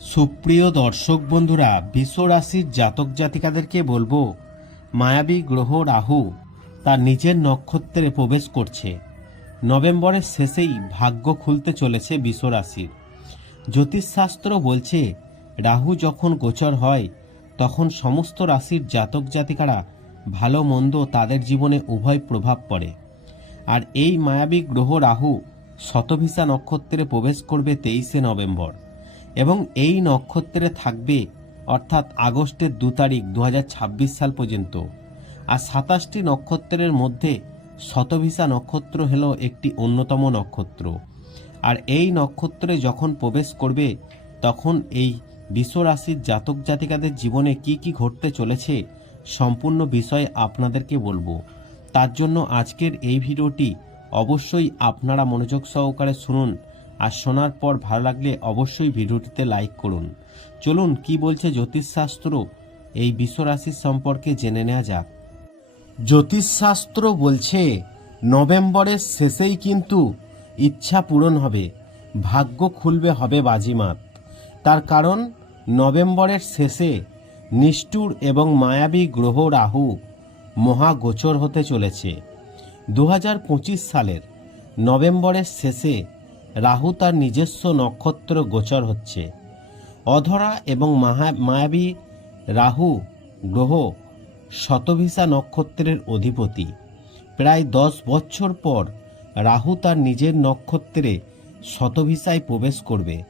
সুপ্রিয় দর্শক বন্ধুরা, বিশ্ব রাশির জাতক জাতিকাদেরকে বলব, মায়াবী গ্রহ রাহু তার নিজের নক্ষত্রে প্রবেশ করছে। নভেম্বরের শেষেই ভাগ্য খুলতে চলেছে বিশ্ব রাশির। জ্যোতিষশাস্ত্র বলছে, রাহু যখন গোচর হয়, তখন সমস্ত রাশির জাতক জাতিকারা ভালো মন্দ তাদের জীবনে উভয় প্রভাব পড়ে। আর এই মায়াবী গ্রহ রাহু শতভিসা নক্ষত্রে প্রবেশ করবে তেইশে নভেম্বর। এবং এই নক্ষত্রে থাকবে, অর্থাৎ আগস্টের দু তারিখ দু হাজার ছাব্বিশ সাল পর্যন্ত। আর সাতাশটি নক্ষত্রের মধ্যে শতভিসা নক্ষত্র হলো একটি অন্যতম নক্ষত্র। আর এই নক্ষত্রে যখন প্রবেশ করবে, তখন এই বিশ্বরাশির জাতক জাতিকাদের জীবনে কি কি ঘটতে চলেছে সম্পূর্ণ বিষয় আপনাদেরকে বলব। তার জন্য আজকের এই ভিডিওটি অবশ্যই আপনারা মনোযোগ সহকারে শুনুন। আর শোনার পর ভালো লাগলে অবশ্যই ভিডিওটিতে লাইক করুন। চলুন, কি বলছে জ্যোতিষশাস্ত্র? এই বিশ্ব রাশির সম্পর্কে জেনে নেওয়া যাক। জ্যোতিষশাস্ত্র বলছে, নভেম্বরের শেষেই কিন্তু ইচ্ছা পূরণ হবে, ভাগ্য খুলবে হবে বাজিমাত। তার কারণ, নভেম্বরের শেষে নিষ্ঠুর এবং মায়াবী গ্রহ রাহু মহাগোচর হতে চলেছে। দু হাজার পঁচিশ সালের নভেম্বরের শেষে রাহু তার নিজস্ব নক্ষত্র গোচর হচ্ছে। অধরা এবং মায়াবী রাহু গ্রহ শতভিসা নক্ষত্রের অধিপতি। প্রায় দশ বছর পর রাহু তার নিজের নক্ষত্রে শতভিসায় প্রবেশ করবে,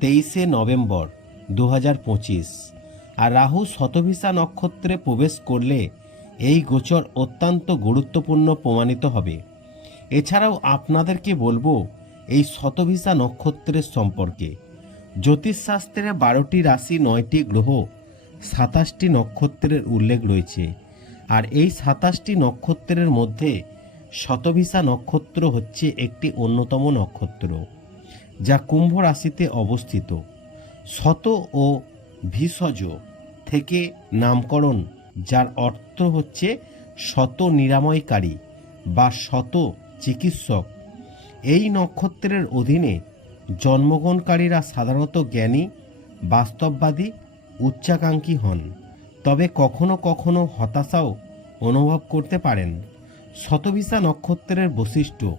তেইশে নভেম্বর দু হাজার পঁচিশ। আর রাহু শতভিসা নক্ষত্রে প্রবেশ করলে এই গোচর অত্যন্ত গুরুত্বপূর্ণ প্রমাণিত হবে। এছাড়াও আপনাদেরকে বলব এই শতভিসা নক্ষত্রের সম্পর্কে। জ্যোতিষশাস্ত্রে বারোটি রাশি, নয়টি গ্রহ, সাতাশটি নক্ষত্রের উল্লেখ রয়েছে। আর এই সাতাশটি নক্ষত্রের মধ্যে শতভিসা নক্ষত্র হচ্ছে একটি অন্যতম নক্ষত্র, যা কুম্ভ রাশিতে অবস্থিত। শত ও ভিষজ থেকে নামকরণ, যার অর্থ হচ্ছে শত নিরাময়কারী বা শত চিকিৎসক। এই নক্ষত্রের অধীনে জন্মগ্রহণকারীরা সাধারণত জ্ঞানী, বাস্তববাদী, উচ্চাকাঙ্ক্ষী হন। তবে কখনো কখনো হতাশাও অনুভব করতে পারেন। শতভিসা নক্ষত্রের বৈশিষ্ট্য,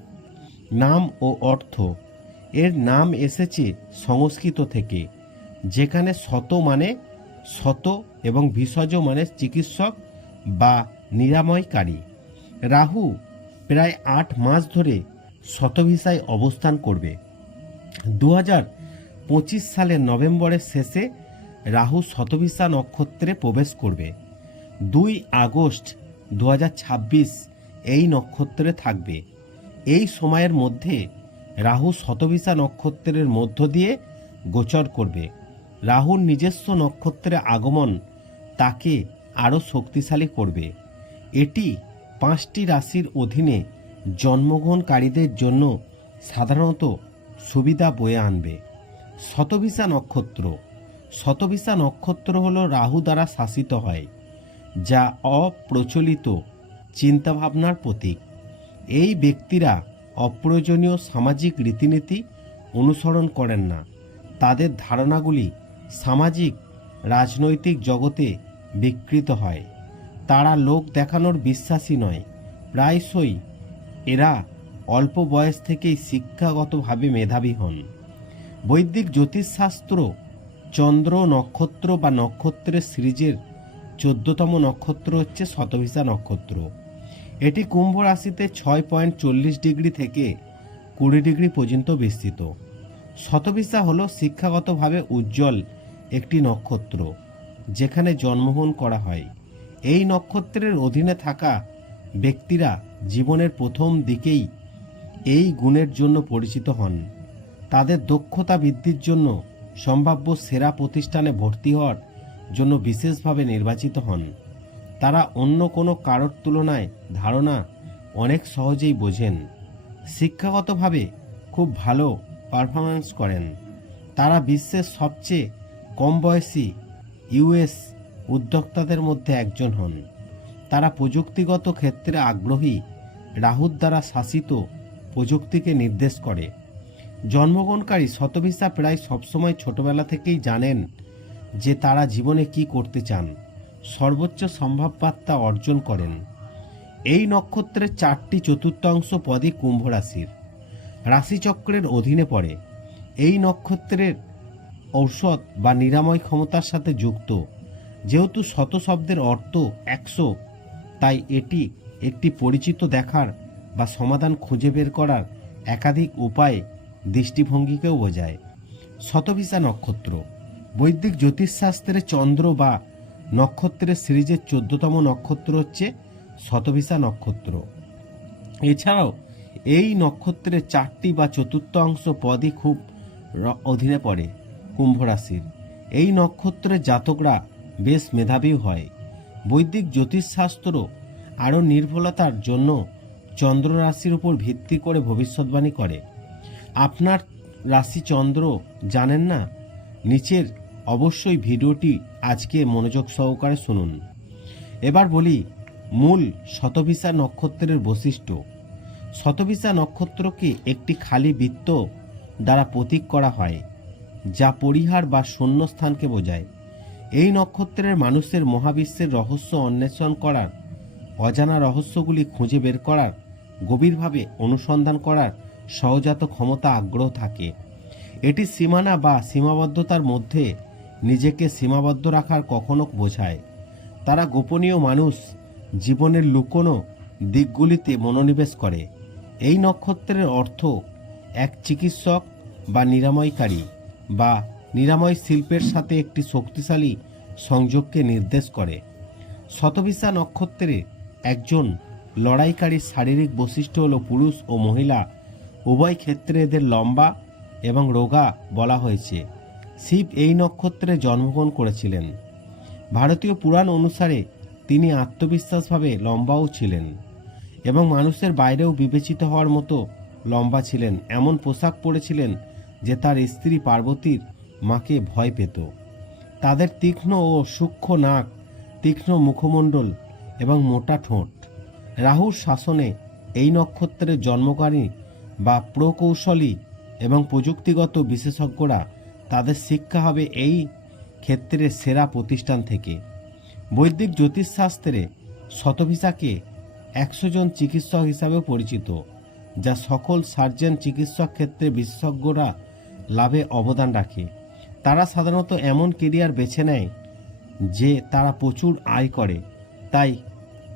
নাম ও অর্থ। এর নাম এসেছে সংস্কৃত থেকে, যেখানে শত মানে শত এবং ভিষজ মানে চিকিৎসক বা নিরাময়কারী। রাহু প্রায় আট মাস ধরে শতভিসায় অবস্থান করবে। দু পঁচিশ সালের নভেম্বরের শেষে রাহু শতভিসা নক্ষত্রে প্রবেশ করবে। দুই আগস্ট দু হাজার ছাব্বিশ এই নক্ষত্রে থাকবে। এই সময়ের মধ্যে রাহু শতভিসা নক্ষত্রের মধ্য দিয়ে গোচর করবে। রাহুর নিজস্ব নক্ষত্রে আগমন তাকে আরও শক্তিশালী করবে। এটি পাঁচটি রাশির অধীনে জন্মগ্রহণকারীদের জন্য সাধারণত সুবিধা বয়ে আনবে। শতভিসা নক্ষত্র। শতভিসা নক্ষত্র হল রাহু দ্বারা শাসিত হয়, যা অপ্রচলিত চিন্তাভাবনার প্রতীক। এই ব্যক্তিরা অপ্রয়োজনীয় সামাজিক রীতিনীতি অনুসরণ করেন না। তাদের ধারণাগুলি সামাজিক, রাজনৈতিক জগতে বিকৃত হয়। তারা লোক দেখানোর বিশ্বাসী নয়, প্রায়শই এরা অল্প বয়স থেকেই শিক্ষাগতভাবে মেধাবী হন। বৈদিক জ্যোতিষশাস্ত্র চন্দ্র নক্ষত্র বা নক্ষত্রের সিরিজের চোদ্দতম নক্ষত্র হচ্ছে শতভিসা নক্ষত্র। এটি কুম্ভ রাশিতে ছয় পয়েন্ট চল্লিশ ডিগ্রি থেকে কুড়ি ডিগ্রি পর্যন্ত বিস্তৃত। শতভিসা হল শিক্ষাগতভাবে উজ্জ্বল একটি নক্ষত্র, যেখানে জন্মগ্রহণ করা হয়। এই নক্ষত্রের অধীনে থাকা ব্যক্তিরা জীবনের প্রথম দিকেই এই গুণের জন্য পরিচিত হন। তাদের দক্ষতা বৃদ্ধির জন্য সম্ভাব্য সেরা প্রতিষ্ঠানে ভর্তি হওয়ার জন্য বিশেষভাবে নির্বাচিত হন। তারা অন্য কোনো কারোর তুলনায় ধারণা অনেক সহজেই বোঝেন। শিক্ষাগতভাবে খুব ভালো পারফরমেন্স করেন। তারা বিশ্বের সবচেয়ে কম বয়সী ইউএস উদ্যোক্তাদের মধ্যে একজন হন। তারা প্রযুক্তিগত ক্ষেত্রে আগ্রহী। রাহুর দ্বারা শাসিত প্রযুক্তিকে নির্দেশ করে। জন্মগ্রহণকারী শতভিসা প্রায় সবসময় ছোটবেলা থেকেই জানেন যে তারা জীবনে কি করতে চান। সর্বোচ্চ সম্ভাব্যতা অর্জন করেন। এই নক্ষত্রের চারটি চতুর্থাংশ পদই কুম্ভ রাশির। রাশিচক্রের অধীনে পড়ে। এই নক্ষত্রের ঔষধ বা নিরাময় ক্ষমতার সাথে যুক্ত। যেহেতু শত শব্দের অর্থ একশো তাই এটি একটি পরিচিত দেখার বা সমাধান খুঁজে বের করার একাধিক উপায় দৃষ্টিভঙ্গিকেও বোঝায়। শতভিসা নক্ষত্র। বৈদিক জ্যোতিষশাস্ত্রে চন্দ্র বা নক্ষত্রের সিরিজের চোদ্দতম নক্ষত্র হচ্ছে শতভিসা নক্ষত্র। এছাড়াও এই নক্ষত্রের চারটি বা চতুর্থ অংশ পদই খুব অধীনে পড়ে, কুম্ভ রাশির। এই নক্ষত্রের জাতকরা বেশ মেধাবী হয়। বৈদিক জ্যোতিষশাস্ত্র আরও নির্ভুলতার জন্য চন্দ্র রাশির উপর ভিত্তি করে ভবিষ্যৎবাণী করে। আপনার রাশি চন্দ্র জানেন না? নিচের অবশ্যই ভিডিওটি আজকে মনোযোগ সহকারে শুনুন। এবার বলি মূল শতভিসা নক্ষত্রের বৈশিষ্ট্য। শতভিসা নক্ষত্রকে একটি খালি বৃত্ত দ্বারা প্রতীক করা হয়, যা পরিহার বা শূন্যস্থানকে বোঝায়। এই নক্ষত্রের মানুষের মহাবিশ্বের রহস্য অন্বেষণ করার, অজানা রহস্যগুলি খুঁজে বের করার, গভীরভাবে অনুসন্ধান করার সহজাত ক্ষমতা আগ্রহ থাকে। এটি সীমানা বা সীমাবদ্ধতার মধ্যে নিজেকে সীমাবদ্ধ রাখার কখনো বোঝায়। তারা গোপনীয় মানুষ, জীবনের লুকোনো দিকগুলিতে মনোনিবেশ করে। এই নক্ষত্রের অর্থ এক চিকিৎসক বা নিরাময়কারী বা নিরাময় শিল্পের সাথে একটি শক্তিশালী সংযোগকে নির্দেশ করে। শতবিশা নক্ষত্রে একজন লড়াইকারীর শারীরিক বৈশিষ্ট্য হল পুরুষ ও মহিলা, উভয় ক্ষেত্রে এদের লম্বা এবং রোগা বলা হয়েছে। শিব এই নক্ষত্রে জন্মগ্রহণ করেছিলেন। ভারতীয় পুরাণ অনুসারে তিনি আত্মবিশ্বাসভাবে লম্বাও ছিলেন এবং মানুষের বাইরেও বিবেচিত হওয়ার মতো লম্বা ছিলেন। এমন পোশাক পরেছিলেন যে তার স্ত্রী পার্বতীর মাকে ভয় পেত। তাদের তীক্ষ্ণ ও সূক্ষ্ম নাক, তীক্ষ্ণ মুখমণ্ডল এবং মোটা ঠোঁট। রাহুর শাসনে এই নক্ষত্রের জন্মকারী বা প্রকৌশলী এবং প্রযুক্তিগত বিশেষজ্ঞরা তাদের শিক্ষা হবে এই ক্ষেত্রের সেরা প্রতিষ্ঠান থেকে। বৈদিক জ্যোতিষশাস্ত্রে শতভিসাকে একশো জন চিকিৎসক হিসাবেও পরিচিত, যা সকল সার্জন চিকিৎসক ক্ষেত্রে বিশেষজ্ঞরা লাভে অবদান রাখে। তারা সাধারণত এমন কেরিয়ার বেছে নেয় যে তারা প্রচুর আয় করে। তাই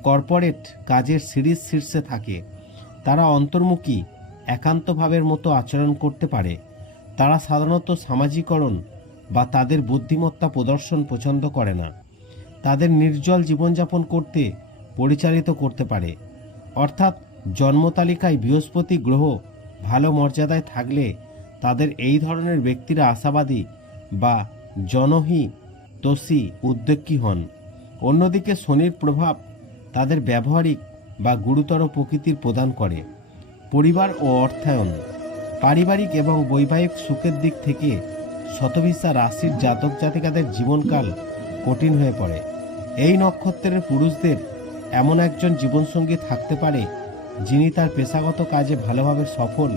কর্পোরেট কাজের সিরিজ শীর্ষে থাকে। তারা অন্তর্মুখী, একান্তভাবের মতো আচরণ করতে পারে। তারা সাধারণত সামাজিকরণ বা তাদের বুদ্ধিমত্তা প্রদর্শন পছন্দ করে না। তাদের নির্জল জীবনযাপন করতে পরিচালিত করতে পারে। অর্থাৎ জন্মতালিকায় বৃহস্পতি গ্রহ ভালো মর্যাদায় থাকলে তাদের এই ধরনের ব্যক্তিরা আশাবাদী বা জনহি তোষী উদ্যোগী হন। অন্যদিকে শনির প্রভাব তাদের ব্যবহারিক বা গুরুতর প্রকৃতির প্রদান করে। পরিবার ও অর্থায়ন, পারিবারিক এবং বৈবাহিক সুখের দিক থেকে শতভিসা রাশির জাতক জাতিকাদের জীবনকাল কঠিন হয়ে পড়ে। এই নক্ষত্রের পুরুষদের এমন একজন জীবনসঙ্গী থাকতে পারে, যিনি তার পেশাগত কাজে ভালোভাবে সফল,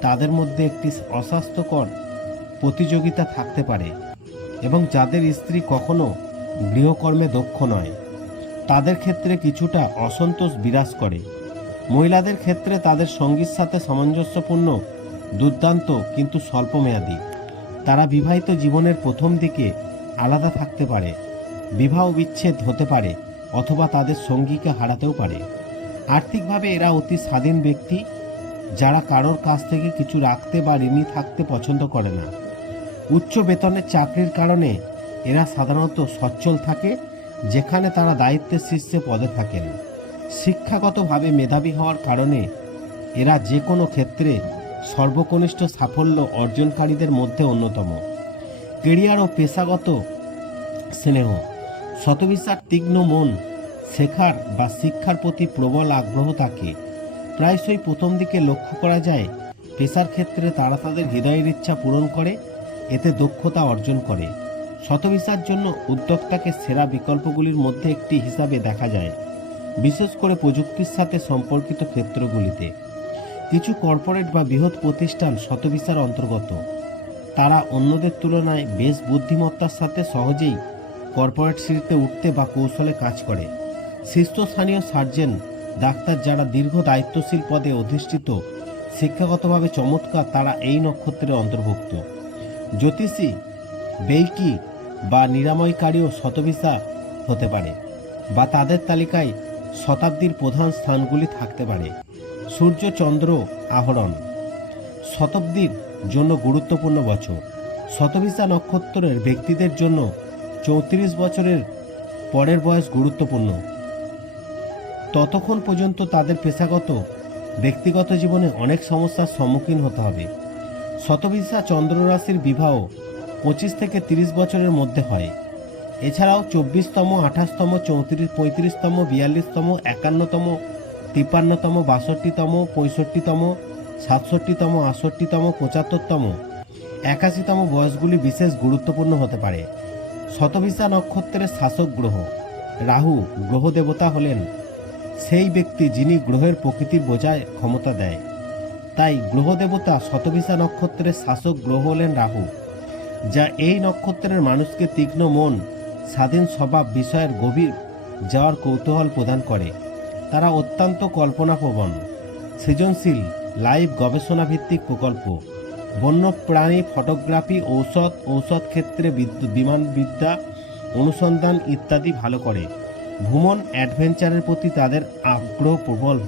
তাদের মধ্যে একটি অস্বাস্থ্যকর প্রতিযোগিতা থাকতে পারে এবং যাদের স্ত্রী কখনো গৃহকর্মে দক্ষ নয়, তাদের ক্ষেত্রে কিছুটা অসন্তোষ বিরাজ করে। মহিলাদের ক্ষেত্রে তাদের সঙ্গীর সাথে সামঞ্জস্যপূর্ণ, দুর্দান্ত কিন্তু স্বল্পমেয়াদী। তারা বিবাহিত জীবনের প্রথম দিকে আলাদা থাকতে পারে, বিবাহ বিচ্ছেদ হতে পারে অথবা তাদের সঙ্গীকে হারাতেও পারে। আর্থিকভাবে এরা অতি স্বাধীন ব্যক্তি, যারা কারোর কাছ থেকে কিছু রাখতে বা ঋণী থাকতে পছন্দ করে না। উচ্চ বেতনের চাকরির কারণে এরা সাধারণত সচ্ছল থাকে, যেখানে তারা দায়িত্বের শীর্ষে পদে থাকেন। শিক্ষাগতভাবে মেধাবী হওয়ার কারণে এরা যে কোনো ক্ষেত্রে সর্বকনিষ্ঠ সাফল্য অর্জনকারীদের মধ্যে অন্যতম। কেরিয়ার ও পেশাগত স্নেহ শতবিশ্বার তীক্ষ্ণ মন, শেখার বা শিক্ষার প্রতি প্রবল আগ্রহ থাকে। প্রায়শই প্রথম দিকে লক্ষ্য করা যায়, পেশার ক্ষেত্রে তারা তাদের হৃদয়ের ইচ্ছা পূরণ করে এতে দক্ষতা অর্জন করে। শতভিসার জন্য উদ্যোক্তাকে সেরা বিকল্পগুলির মধ্যে একটি হিসাবে দেখা যায়, বিশেষ করে প্রযুক্তির সাথে সম্পর্কিত ক্ষেত্রগুলিতে। কিছু কর্পোরেট বা বৃহৎ প্রতিষ্ঠান শতবিশার অন্তর্গত। তারা অন্যদের তুলনায় বেশ বুদ্ধিমত্তার সাথে সহজেই কর্পোরেট সিঁড়িতে উঠতে বা কৌশলে কাজ করে। শীর্ষস্থানীয় সার্জেন ডাক্তার যারা দীর্ঘ দায়িত্বশীল পদে অধিষ্ঠিত, শিক্ষাগতভাবে চমৎকার তারা এই নক্ষত্রের অন্তর্ভুক্ত। জ্যোতিষী, বেইকি বা নিরাময়কারীও শতবিশা হতে পারে বা তাদের তালিকায় শতাব্দীর প্রধান স্থানগুলি থাকতে পারে। সূর্য, চন্দ্র, আহরণ শতাব্দীর জন্য গুরুত্বপূর্ণ বছর। শতবিশা নক্ষত্রের ব্যক্তিদের জন্য চৌত্রিশ বছরের পরের বয়স গুরুত্বপূর্ণ। ততক্ষণ পর্যন্ত তাদের পেশাগত, ব্যক্তিগত জীবনে অনেক সমস্যার সম্মুখীন হতে হবে। শতবিশা চন্দ্ররাশির বিবাহ পঁচিশ থেকে তিরিশ বছরের মধ্যে হয়। এছাড়াও চব্বিশতম, আঠাশতম, চৌত্রিশ, পঁয়ত্রিশতম, বিয়াল্লিশতম, একান্নতম, তিপ্পান্নতম, বাষট্টিতম, পঁয়ষট্টিতম, সাতষট্টিতম আষট্টিতম পঁচাত্তরতম। একাশিতম বয়সগুলি বিশেষ গুরুত্বপূর্ণ হতে পারে। শতবিশা নক্ষত্রের শাসক গ্রহ রাহু গ্রহ দেবতা হলেন। সেই ব্যক্তি যিনি গ্রহের প্রকৃতি বোঝায় ক্ষমতা দেয়। তাই গ্রহ দেবতা শতবিশা নক্ষত্রের শাসক গ্রহ হলেন রাহু, যা এই নক্ষত্রের মানুষকে তীক্ষ্ণ মন, স্বাধীন স্বভাব বিষয়ের গভীর যাওয়ার কৌতূহল প্রদান করে। তারা অত্যন্ত কল্পনাপ্রবণ, সৃজনশীল, লাইভ গবেষণা ভিত্তিক প্রকল্প বন্য প্রাণী ফটোগ্রাফি, ঔষধ ঔষধ ক্ষেত্রে বিদ্যুৎ বিমানবিদ্যা অনুসন্ধান ইত্যাদি ভালো করে। ভ্রমণ অ্যাডভেঞ্চারের প্রতি তাদের আগ্রহ প্রবল।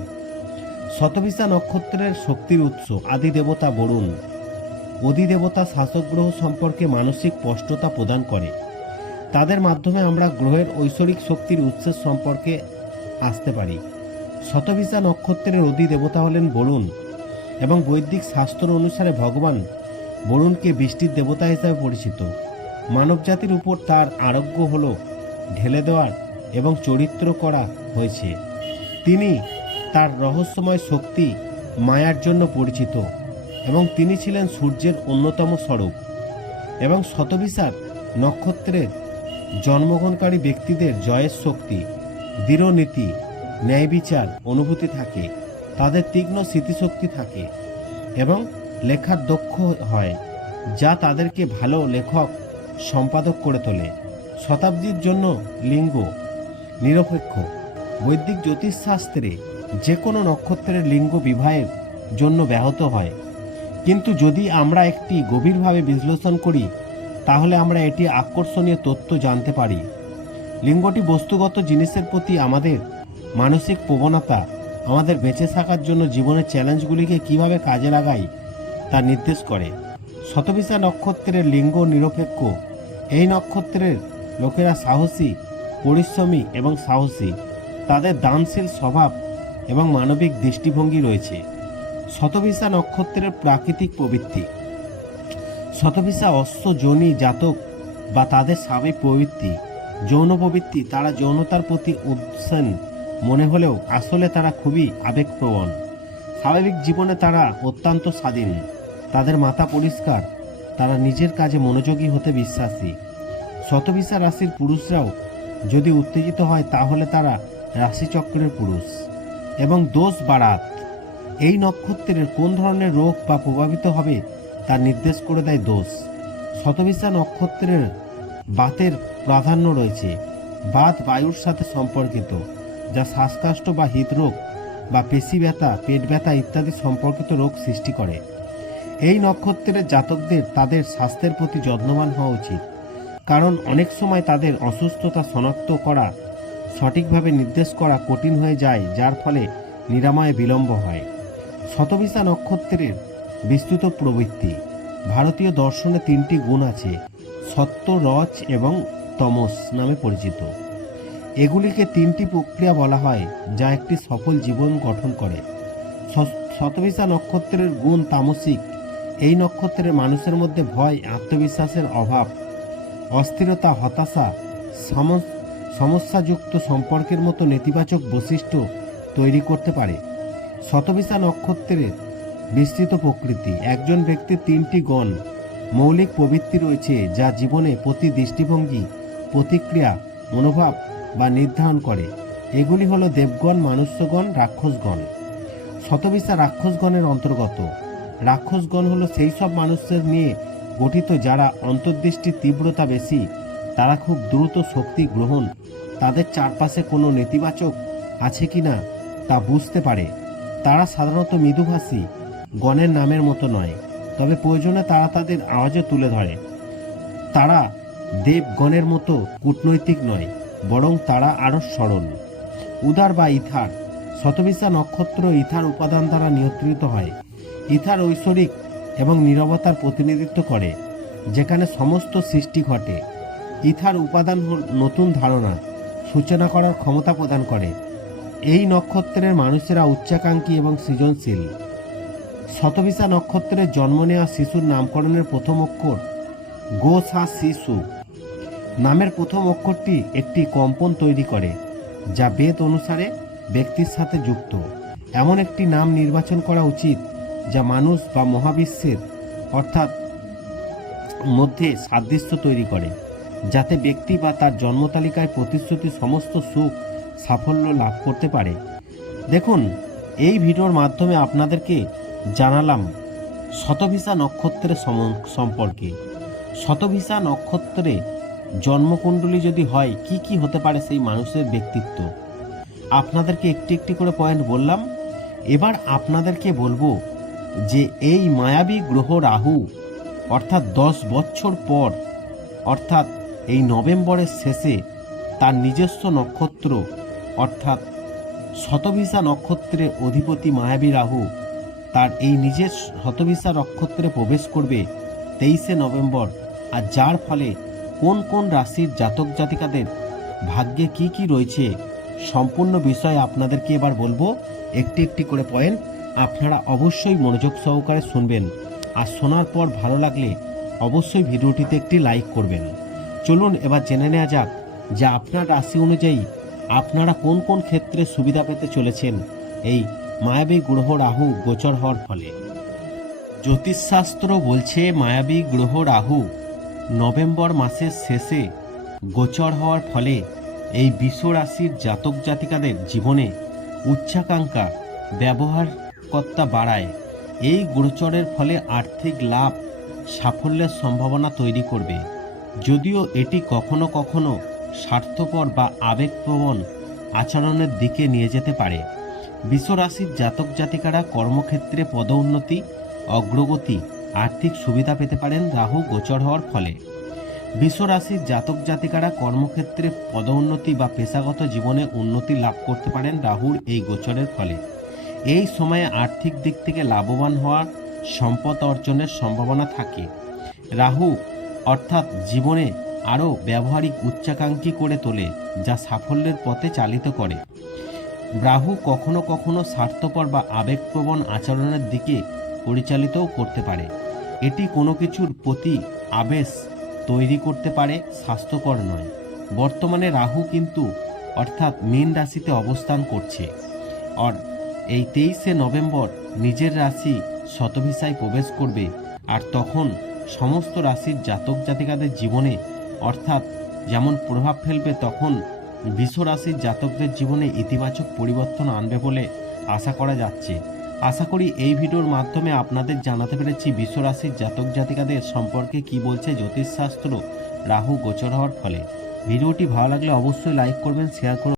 শতবিশা নক্ষত্রের শক্তির উৎস আদি দেবতা বরুণ। অধিদেবতা শাসক গ্রহ সম্পর্কে মানসিক স্পষ্টতা প্রদান করে। তাদের মাধ্যমে আমরা গ্রহের ঐশ্বরিক শক্তির উৎসের সম্পর্কে আসতে পারি। শতবিশা নক্ষত্রের অধিদেবতা হলেন বরুণ এবং বৈদিক শাস্ত্র অনুসারে ভগবান বরুণকে বৃষ্টির দেবতা হিসাবে পরিচিত। মানবজাতির উপর তার আরোগ্য হল, ঢেলে দেওয়ার এবং চরিত্র করা হয়েছে। তিনি তার রহস্যময় শক্তি মায়ার জন্য পরিচিত এবং তিনি ছিলেন সূর্যের অন্যতম স্বরূপ এবং শতবিশার নক্ষত্রের জন্মগ্রহণকারী ব্যক্তিদের জয়ের শক্তি, দৃঢ় নীতি ন্যায় বিচার অনুভূতি থাকে, তাদের তীক্ষ্ণ স্মৃতিশক্তি থাকে এবং লেখার দক্ষ হয় যা তাদেরকে ভালো লেখক, সম্পাদক করে তোলে। শতাব্দীর জন্য লিঙ্গ, নিরপেক্ষ, বৈদিক জ্যোতিষশাস্ত্রে যে কোনো নক্ষত্রের লিঙ্গ বিবাহের জন্য ব্যাহত হয়। কিন্তু যদি আমরা একটি গভীরভাবে বিশ্লেষণ করি, তাহলে আমরা এটি আকর্ষণীয় তথ্য জানতে পারি। লিঙ্গটি বস্তুগত জিনিসের প্রতি আমাদের মানসিক প্রবণতা, আমাদের বেঁচে থাকার জন্য জীবনের চ্যালেঞ্জগুলিকে কীভাবে কাজে লাগাই তা নির্দেশ করে। শতবিশা নক্ষত্রের লিঙ্গ নিরপেক্ষ। এই নক্ষত্রের লোকেরা সাহসী, পরিশ্রমী এবং সাহসী। তাদের দানশীল স্বভাব এবং মানবিক দৃষ্টিভঙ্গি রয়েছে। শতভিসা নক্ষত্রের প্রাকৃতিক প্রবৃত্তি। শতভিসা অশ্ব জনি জাতক বা তাদের স্বাভাবিক প্রবৃত্তি। যৌন প্রবৃত্তি, তারা যৌনতার প্রতি উৎসেন মনে হলেও আসলে তারা খুবই আবেগপ্রবণ। স্বাভাবিক জীবনে তারা অত্যন্ত স্বাধীন। তাদের মাথা পরিষ্কার। তারা নিজের কাজে মনোযোগী হতে বিশ্বাসী। শতভিসা রাশির পুরুষরাও যদি উত্তেজিত হয়, তাহলে তারা রাশিচক্রের পুরুষ। এবং দোষ বাড়াত। এই নক্ষত্রের কোন ধরনের রোগ বা প্রভাবিত হবে, তা নির্দেশ করে দেয় দোষ। শতবিশা নক্ষত্রের বাতের প্রাধান্য রয়েছে। বাত বায়ুর সাথে সম্পর্কিত, যা শ্বাসকষ্ট বা হৃদরোগ বা পেশি ব্যথা, পেট ব্যথা ইত্যাদি সম্পর্কিত রোগ সৃষ্টি করে। এই নক্ষত্রের জাতকদের তাদের স্বাস্থ্যের প্রতি যত্নবান হওয়া উচিত, কারণ অনেক সময় তাদের অসুস্থতা শনাক্ত করা সঠিকভাবে নির্দেশ করা কঠিন হয়ে যায়, যার ফলে নিরাময়ে বিলম্ব হয়। শতবিশা নক্ষত্রের বিস্তৃত প্রবৃত্তি। ভারতীয় দর্শনে তিনটি গুণ আছে সত্য রচ এবং তমস নামে পরিচিত। এগুলিকে তিনটি প্রক্রিয়া বলা হয়, যা একটি সফল জীবন গঠন করে। শতবিশা নক্ষত্রের গুণ তামসিক। এই নক্ষত্রের মানুষের মধ্যে ভয়, আত্মবিশ্বাসের অভাব, অস্থিরতা, হতাশা সম- সমস্যাযুক্ত সম্পর্কের মতো নেতিবাচক বৈশিষ্ট্য তৈরি করতে পারে। শতবিশা নক্ষত্রের বিস্তৃত প্রকৃতি। একজন ব্যক্তির তিনটি গণ মৌলিক প্রবৃত্তি রয়েছে যা জীবনে প্রতি দৃষ্টিভঙ্গি, প্রতিক্রিয়া, মনোভাব বা নির্ধারণ করে। এগুলি হল দেবগণ, মানুষ্যগণ, রাক্ষসগণ। শতবিশা রাক্ষসগণের অন্তর্গত। রাক্ষসগণ হলো সেই সব মানুষদের নিয়ে গঠিত যারা অন্তর্দৃষ্টির তীব্রতা বেশি তারা খুব দ্রুত শক্তি গ্রহণ, তাদের চারপাশে কোনো নেতিবাচক আছে কি না তা বুঝতে পারে। তারা সাধারণত মৃদুভাষী, গণের নামের মতো নয়, তবে প্রয়োজনে তারা তাদের আওয়াজও তুলে ধরে। তারা দেবগণের মতো কূটনৈতিক নয়, বরং তারা আরও সরল। উদার বা ইথার, শতবিশা নক্ষত্র ইথার উপাদান দ্বারা নিয়ন্ত্রিত হয়। ইথার ঐশ্বরিক এবং নীরবতার প্রতিনিধিত্ব করে, যেখানে সমস্ত সৃষ্টি ঘটে। ইথার উপাদান নতুন ধারণা, সূচনা করার ক্ষমতা প্রদান করে। এই নক্ষত্রের মানুষেরা উচ্চাকাঙ্ক্ষী এবং সৃজনশীল। শতবিশা নক্ষত্রে জন্ম নেওয়া শিশুর নামকরণের প্রথম অক্ষর গো সা শিশু নামের প্রথম অক্ষরটি একটি কম্পন তৈরি করে, যা বেদ অনুসারে ব্যক্তির সাথে যুক্ত। এমন একটি নাম নির্বাচন করা উচিত, যা মানুষ বা মহাবিশ্বের, অর্থাৎ মধ্যে সাদৃশ্য তৈরি করে। যাতে ব্যক্তি বা তার জন্মতালিকায় প্রতিশ্রুতি সমস্ত সুখ, সাফল্য লাভ করতে পারে। দেখুন, এই ভিডিওর মাধ্যমে আপনাদেরকে জানালাম শতভিসা নক্ষত্রের সম- সম্পর্কে। শতভিসা নক্ষত্রে জন্মকুণ্ডলী যদি হয়, কি কি হতে পারে সেই মানুষের ব্যক্তিত্ব? আপনাদেরকে একটি একটি করে পয়েন্ট বললাম। এবার আপনাদেরকে বলব যে এই মায়াবী গ্রহ রাহু, অর্থাৎ দশ বছর পর, অর্থাৎ এই নভেম্বরের শেষে তার নিজস্ব নক্ষত্র, অর্থাৎ শতভিসা নক্ষত্রের অধিপতি মায়াবী রাহু তার এই নিজের শতভিসা নক্ষত্রে প্রবেশ করবে তেইশে নভেম্বর। আর যার ফলে কোন কোন রাশির জাতক জাতিকাদের ভাগ্যে কি কি রয়েছে সম্পূর্ণ বিষয় আপনাদেরকে এবার বলব। একটি একটি করে পয়েন্ট আপনারা অবশ্যই মনোযোগ সহকারে শুনবেন। আর শোনার পর ভালো লাগলে অবশ্যই ভিডিওটিতে একটি লাইক করবেন। চলুন এবার জেনে নেওয়া যাক যে আপনার রাশি অনুযায়ী আপনারা কোন কোন ক্ষেত্রে সুবিধা পেতে চলেছেন। এই মায়াবী গ্রহ রাহু গোচর হওয়ার ফলে। জ্যোতিষশাস্ত্র বলছে মায়াবী গ্রহ রাহু নভেম্বর মাসের শেষে গোচর হওয়ার ফলে এই বিশ্ব রাশির জাতক জাতিকাদের জীবনে উচ্চাকাঙ্ক্ষা ব্যবহারকর্তা বাড়ায়। এই গোচরের ফলে আর্থিক লাভ, সাফল্যের সম্ভাবনা তৈরি করবে। যদিও এটি কখনো কখনো স্বার্থপর বা আবেগপ্রবণ আচরণের দিকে নিয়ে যেতে পারে। বিশ্বরাশির জাতক জাতিকারা কর্মক্ষেত্রে পদোন্নতি, অগ্রগতি, আর্থিক সুবিধা পেতে পারেন রাহু গোচর হওয়ার ফলে। বিশ্বরাশির জাতক জাতিকারা কর্মক্ষেত্রে পদোন্নতি বা পেশাগত জীবনে উন্নতি লাভ করতে পারেন রাহুর এই গোচরের ফলে। এই সময়ে আর্থিক দিক থেকে লাভবান হওয়ার সম্পদ অর্জনের সম্ভাবনা থাকে। রাহু অর্থাৎ জীবনে আরও ব্যবহারিক উচ্চাকাঙ্ক্ষী করে তোলে, যা সাফল্যের পথে চালিত করে। রাহু কখনো কখনো স্বার্থপর বা আবেগপ্রবণ আচরণের দিকে পরিচালিতও করতে পারে। এটি কোনো কিছুর প্রতি আবেশ তৈরি করতে পারে, স্বাস্থ্যকর নয়। বর্তমানে রাহু কিন্তু অর্থাৎ মীন রাশিতে অবস্থান করছে। আর এই তেইশে নভেম্বর নিজের রাশি শতভিসায় প্রবেশ করবে, আর তখন সমস্ত রাশির জাতক জাতিকাদের জীবনে, অর্থাৎ যেমন প্রভাব ফেলবে তখন বিশ্ব রাশির জাতকদের জীবনে ইতিবাচক পরিবর্তন আনবে বলে আশা করা যাচ্ছে। আশা করি এই ভিডিওর মাধ্যমে আপনাদের জানাতে পেরেছি বিশ্ব রাশির জাতক জাতিকাদের সম্পর্কে কি বলছে জ্যোতিষশাস্ত্র রাহু গোচর হওয়ার ফলে। ভিডিওটি ভালো লাগলে অবশ্যই লাইক করবেন, শেয়ার করবেন